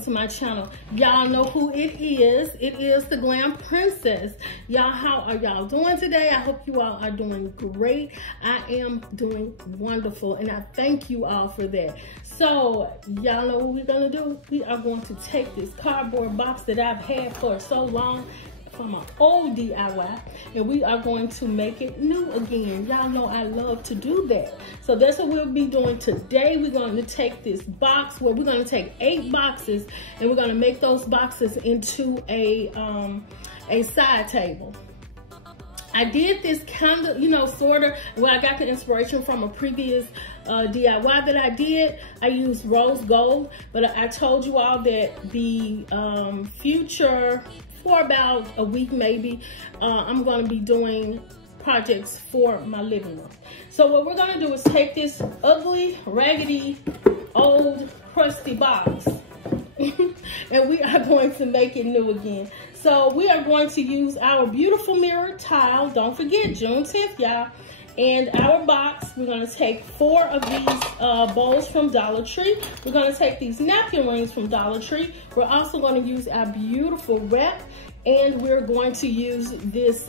welcome to my channel. Y'all know who it is. It is the Glam Princess. Y'all, how are y'all doing today? I hope you all are doing great. I am doing wonderful, and I thank you all for that. So y'all know what we're gonna do? We are going to take this cardboard box that I've had for so long from an old DIY, and we are going to make it new again. Y'all know I love to do that. So that's what we'll be doing today. We're going to take this box, well, we're going to take 8 boxes, and we're going to make those boxes into a side table. I did this kind of, sort of, well, I got the inspiration from a previous DIY that I did. I used rose gold, but I told you all that the future, for about a week maybe, I'm going to be doing projects for my living room. So what we're going to do is take this ugly, raggedy, old, crusty box and we are going to make it new again. So we are going to use our beautiful mirror tile. Don't forget, June 10th, y'all. And our box, we're going to take 4 of these bowls from Dollartree. We're going to take these napkin rings from Dollartree. We're also going to use our beautiful wrap, and we're going to use this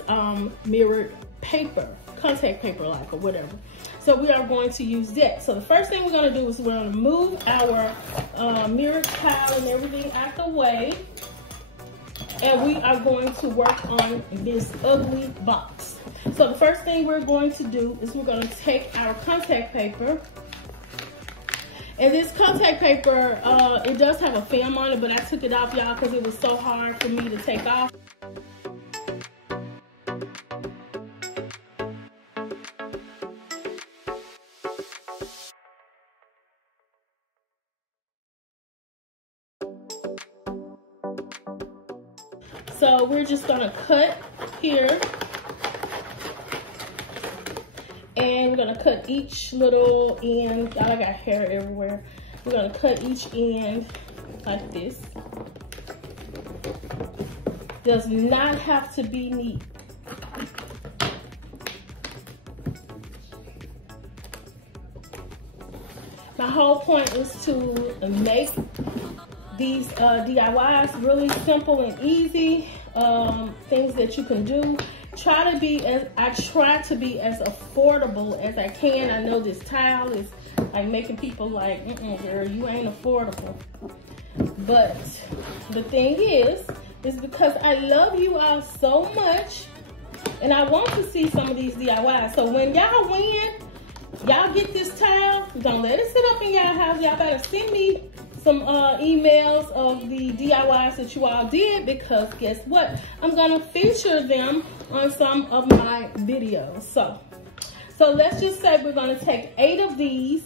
mirrored paper, contact paper like, or whatever. So we are going to use that. So the first thing we're going to do is we're going to move our mirrored tile and everything out the way. And we are going to work on this ugly box. So the first thing we're going to do is we're going to take our contact paper. And this contact paper, it does have a film on it, but I took it off, y'all, because it was so hard for me to take off. So we're just gonna cut here, and we're gonna cut each little end. Y'all, I got hair everywhere. We're gonna cut each end like this. Does not have to be neat. My whole point is to make these DIYs really simple and easy, things that you can do. I try to be as affordable as I can. I know this tile is like making people like, girl, you ain't affordable. But the thing is because I love you all so much, and I want to see some of these DIYs. So when y'all win, y'all get this tile, don't let it sit up in y'all house. Y'all better send me some emails of the DIYs that you all did, because guess what? I'm gonna feature them on some of my videos. So let's just say we're gonna take 8 of these,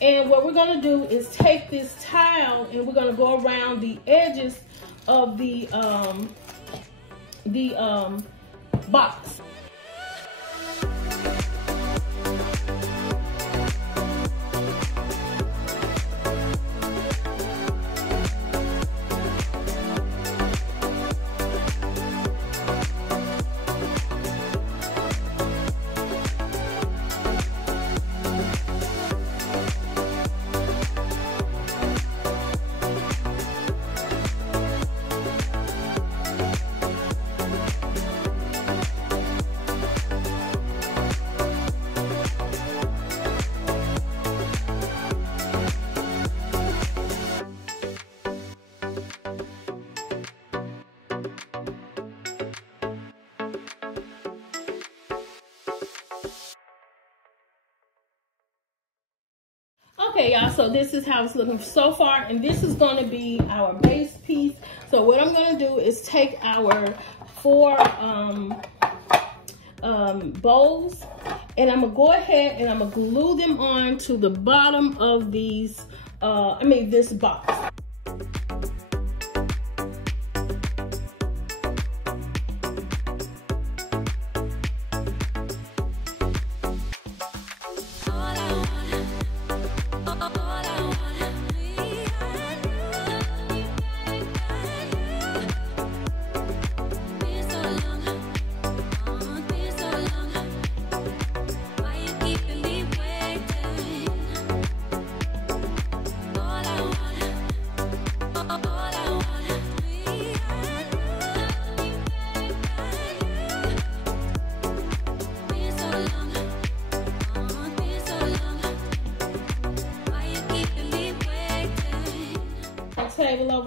and what we're gonna do is take this tile and we're gonna go around the edges of the box. Okay, y'all, so this is how it's looking so far, and this is going to be our base piece. So what I'm going to do is take our 4 bowls, and I'm going to go ahead and I'm going to glue them on to the bottom of these, this box.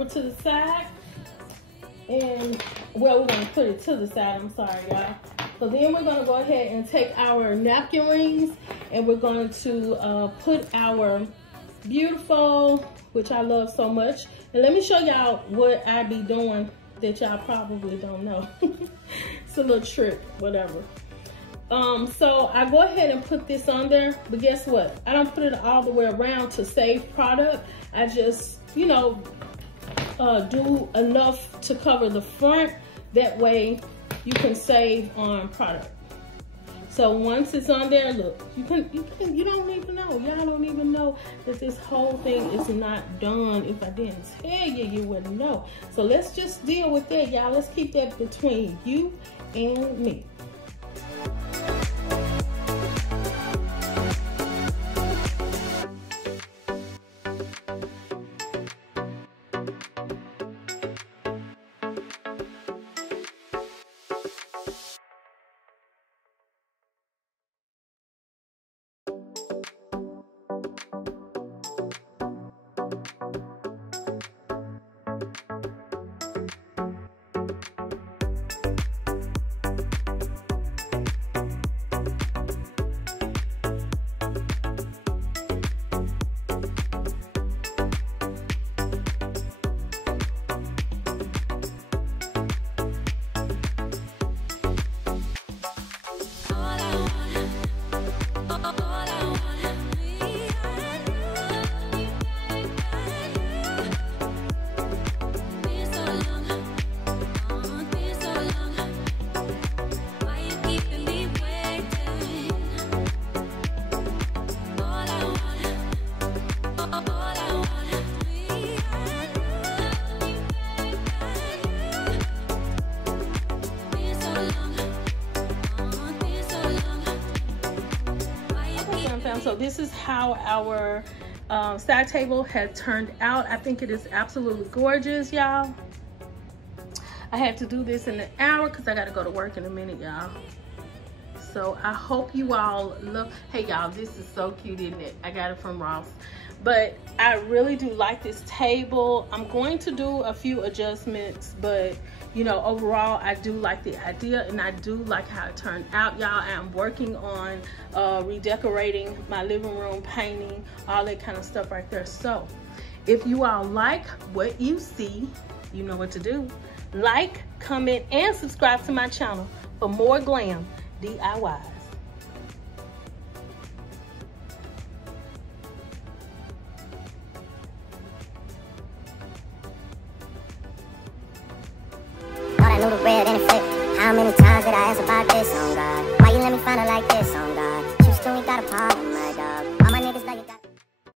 to the side. And, well, we're going to put it to the side. I'm sorry, y'all. So then we're going to go ahead and take our napkin rings, and we're going to put our beautiful, which I love so much. And let me show y'all what I be doing that y'all probably don't know. It's a little trick, whatever. So I go ahead and put this on there, but guess what? I don't put it all the way around to save product. I just, you know, do enough to cover the front. That way you can save on product. So once it's on there, look, you don't even know. Y'all don't even know that this whole thing is not done. If I didn't tell you, you wouldn't know. So let's just deal with that, y'all. Let's keep that between you and me. So this is how our side table has turned out. I think it is absolutely gorgeous, y'all. I had to do this in an hour because I got to go to work in a minute, y'all. So I hope you all love. Hey, y'all, this is so cute, isn't it? I got it from Ross. But I really do like this table. I'm going to do a few adjustments, but you know, overall, I do like the idea and I do like how it turned out, y'all. I am working on redecorating my living room, painting, all that kind of stuff right there. So if you all like what you see, you know what to do. Like, comment, and subscribe to my channel for more glam DIYs. Red and it flipped. How many times did I ask about this? Oh God, why you let me find it like this?